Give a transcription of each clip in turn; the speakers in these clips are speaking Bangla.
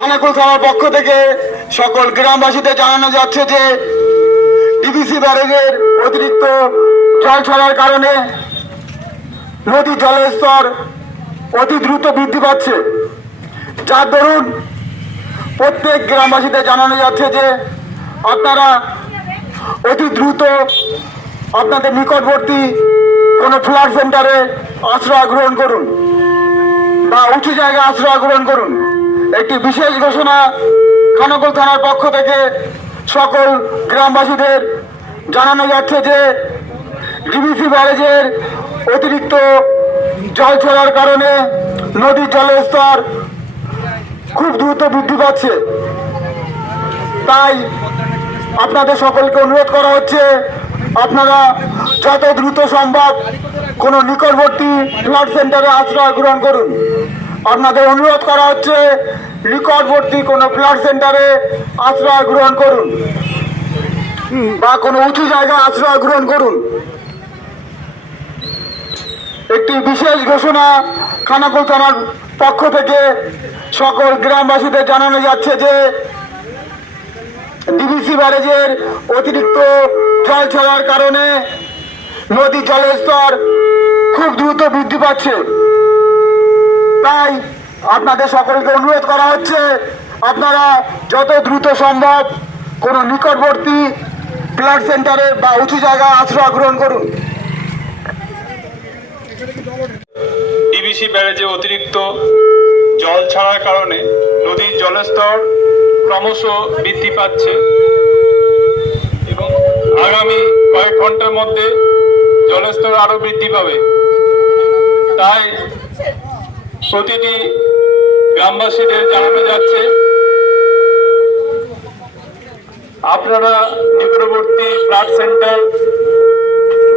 খানাকুল থানার পক্ষ থেকে সকল গ্রামবাসীদের জানানো যাচ্ছে যে ডিবিসি ব্যারেজের অতিরিক্ত জল ছড়ার কারণে নদীর জলের স্তর অতি দ্রুত বৃদ্ধি পাচ্ছে। যার দরুন প্রত্যেক গ্রামবাসীদের জানানো যাচ্ছে যে আপনারা অতি দ্রুত আপনাদের নিকটবর্তী কোনো ফ্ল্যাট সেন্টারে আশ্রয় গ্রহণ করুন বা উঁচু জায়গায় আশ্রয় গ্রহণ করুন। একটি বিশেষ ঘোষণা খানাকুল থানার পক্ষ থেকে সকল গ্রামবাসীদের জানানো যাচ্ছে যে ডিবিসি ব্যারেজের অতিরিক্ত জল ছড়ার কারণে নদীর জলের স্তর খুব দ্রুত বৃদ্ধি পাচ্ছে। তাই আপনাদের সকলকে অনুরোধ করা হচ্ছে, আপনারা যত দ্রুত সম্ভব কোনো নিকটবর্তী ফ্লাড সেন্টারে আশ্রয় গ্রহণ করুন। আপনাদের অনুরোধ করা হচ্ছে নিকটবর্তী কোনো ফ্লাড সেন্টারে আশ্রয় গ্রহণ করুন। বা কোনো উঁচু জায়গায় আশ্রয় গ্রহণ করুন। একটি বিশেষ ঘোষণা খানাকুল থানার পক্ষ থেকে সকল গ্রামবাসীদের জানানো যাচ্ছে যে ডিবিসি ব্যারেজের অতিরিক্ত জল ছড়ার কারণে নদীর জলের স্তর খুব দ্রুত বৃদ্ধি পাচ্ছে। তাই আপনাদের সকলকে অনুরোধ করা হচ্ছে, আপনারা যত দ্রুত সম্ভব কোনো নিকটবর্তী ফ্লাড সেন্টারে বা উঁচু জায়গায় আশ্রয় গ্রহণ করুন। ডিবিসি ব্যারেজে অতিরিক্ত জল ছাড়ার কারণে নদীর জলস্তর ক্রমশ বৃদ্ধি পাচ্ছে এবং আগামী কয়েক ঘণ্টার মধ্যে জলস্তর আরও বৃদ্ধি পাবে। তাই প্রতিটি গ্রামবাসীদের জানানো যাচ্ছে। আপনারা নিকটবর্তী ফ্লাট সেন্টার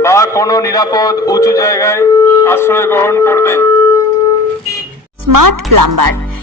বা কোনো নিরাপদ, উঁচু জায়গায় আশ্রয় গ্রহণ করবেন। Smart plumber